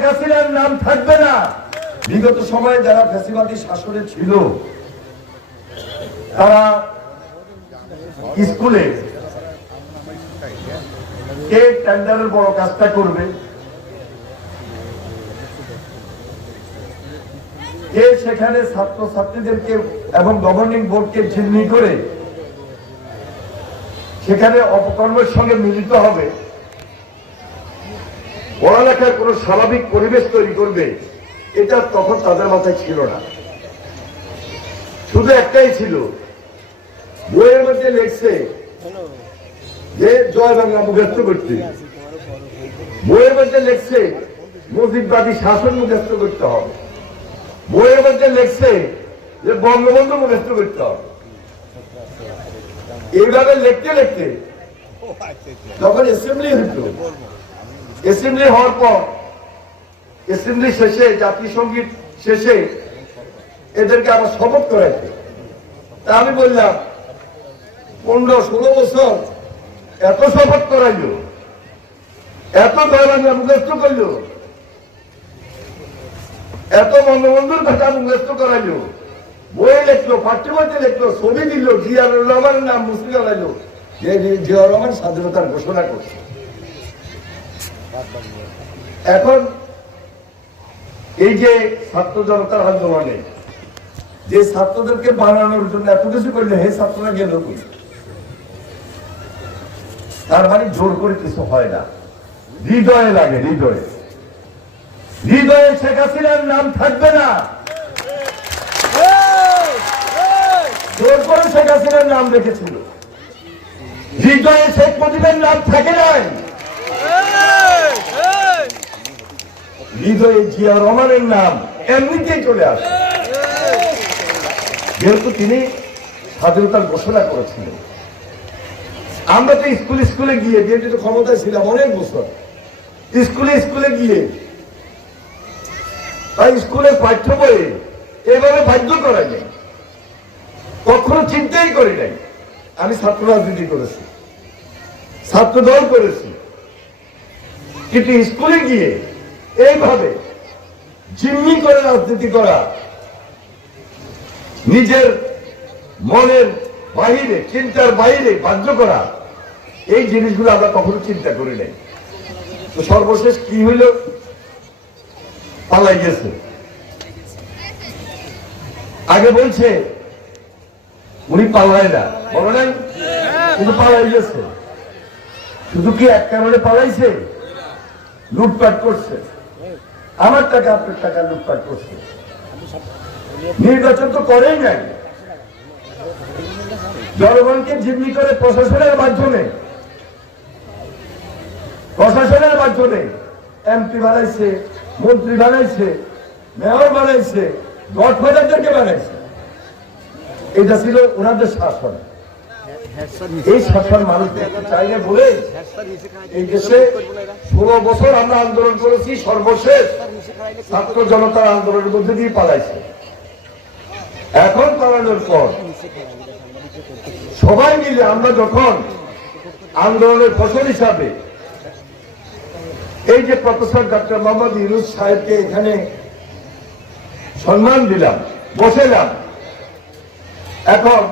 শেখ হাসিনার নাম থাকবে না। বিগত সময়ে যারা ফ্যাসিবাদী শাসনে ছিল, তারা স্কুলে কে টেন্ডারের বড় কাজটা করবে? কে সেখানে ছাত্র ছাত্রীদেরকে এবং গভর্নিং বোর্ডকে ঝিল্লি করে সেখানে অপকর্মের সঙ্গে মিলিত হবে? পড়ালেখার কোন স্বাভাবিক পরিবেশ তৈরি করবে এটা তখন তাদের মাথায় ছিল না। শুধু একটাই ছিল বইয়ের মধ্যে লেখছে যে জয় বাংলা মুখস্থ করতে। বইয়ের মধ্যে লেখছে মুজিববাদী শাসন মুখস্থ করতে হবে। বইয়ের মধ্যে লেখছে যে বঙ্গবন্ধু মুখস্থ করতে হবে। এইভাবে লিখতে লিখতে যখন অ্যাসেম্বলি হইতো। অ্যাসেম্বলি হওয়ার পর অ্যাসেম্বলি শেষে, জাতীয় সংগীত শেষে এদেরকে আবার শপথ করাইতে তা আমি বললাম, পনেরো ষোলো বছর এত শপথ করাইল, এত দয়াবাংলা মুখস্থ করল, এত বঙ্গবন্ধুর কথা মুখস্থ করাইল, বই লিখলো, পাঠ্যবইতে লিখলো, ছবি দিল জিয়ার রহমানের নাম মুসলিম জিয়া রহমান স্বাধীনতার ঘোষণা করছে। এখন এই যে ছাত্র জনতার আন্দোলনে যে ছাত্রদেরকে বানানোর জন্য এত কিছু করলে হে ছাত্ররা গেল তার মানে জোর করে কিছু হয় না। হৃদয়ে লাগে, হৃদয়ে। হৃদয়ে শেখ হাসিনার নাম থাকবে না। জোর করে শেখ হাসিনার নাম রেখেছিল। হৃদয়ে শেখ মুজিবের নাম থাকে নাই। হৃদয়ে জিয়া রহমানের নাম এমনিতেই চলে আসে। যেহেতু তিনি স্বাধীনতার ঘোষণা করেছিলেন। আমরা তো স্কুল স্কুলে গিয়ে বিএনপি তো ক্ষমতায় ছিলাম অনেক বছর। স্কুলে স্কুলে গিয়ে তাই স্কুলের পাঠ্য বইয়ে এভাবে বাধ্য করা যায় কখনো চিন্তাই করি নাই। আমি ছাত্র রাজনীতি করেছি, ছাত্র দল করেছি। কিন্তু স্কুলে গিয়ে এইভাবে জিম্মি করে রাজনীতি করা, নিজের মনের বাহিরে, চিন্তার বাইরে বাধ্য করা, এই জিনিসগুলো আমরা কখনো চিন্তা করি নাই। তো সর্বশেষ কি হইল? পালাই গেছে। আগে বলছে, উনি পালায় না। বলো নাই? কিন্তু পালাই গেছে। শুধু কি এক কারণে পালাইছে? লুটপাট করছে। আমার টাকা, আপনার টাকা লুটপাট করছে। নির্বাচন তো করেই নাই। জনগণকে জিম্মি করে প্রশাসনের মাধ্যমে। প্রশাসনের মাধ্যমে এমপি বানাইছে, মন্ত্রী বানাইছে, মেয়র বানাইছে গডফাদারদেরকে বানাইছে। এটা ছিল ওনাদের শাসন। এই বলে, এই দেশে ষোলো বছর আমরা আন্দোলন করেছি, সর্বশেষ ছাত্র জনতার আন্দোলনের মধ্যে দিয়ে পালাইছে। এখন পালানোর পর সবাই মিলে আমরা যখন আন্দোলনের ফসল হিসাবে এই যে প্রফেসর ডক্টর মোহাম্মদ ইউনুস সাহেবকে এখানে সম্মান দিলাম বসেলাম এখন